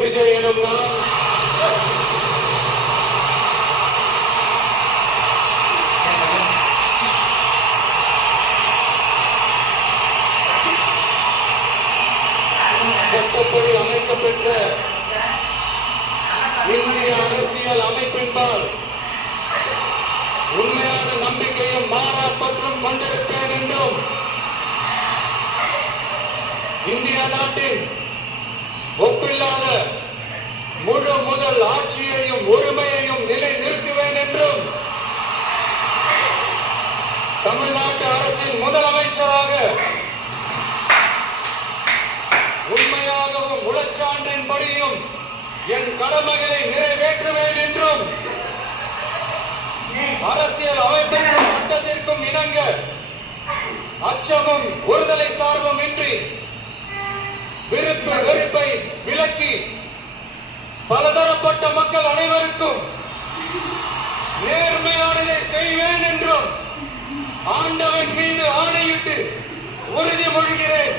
விஜய் எனும் நான் சட்டப்படி அமைக்கப்பெற்ற இந்திய அரசியல் அமைப்பின்பால் உண்மையான நம்பிக்கையும் மாறா பற்றும் கொண்டிருப்பேன் என்றும் இந்திய நாட்டின் ஒப்பில்லாத முழு முதல் ஆட்சியையும் உரிமையையும் நிலை நிறுத்துவேன் என்றும் தமிழ்நாட்டு அரசின் முதலமைச்சராக உண்மையாகவும் உளச்சான்றின்படியும் என் கடமைகளை நிறைவேற்றுவேன் என்றும் அரசியல் அமைப்பிற்கும் சட்டத்திற்கும் இணங்க அச்சமும் ஒருதலை சார்பும் இன்றி விருப்பு வெறுப்பை விலக்கி பலதரப்பட்ட மக்கள் அனைவருக்கும் நேர்மையானதை செய்வேன் என்றும் ஆண்டவன் மீது ஆணையிட்டு உறுதிமொழிகிறேன்.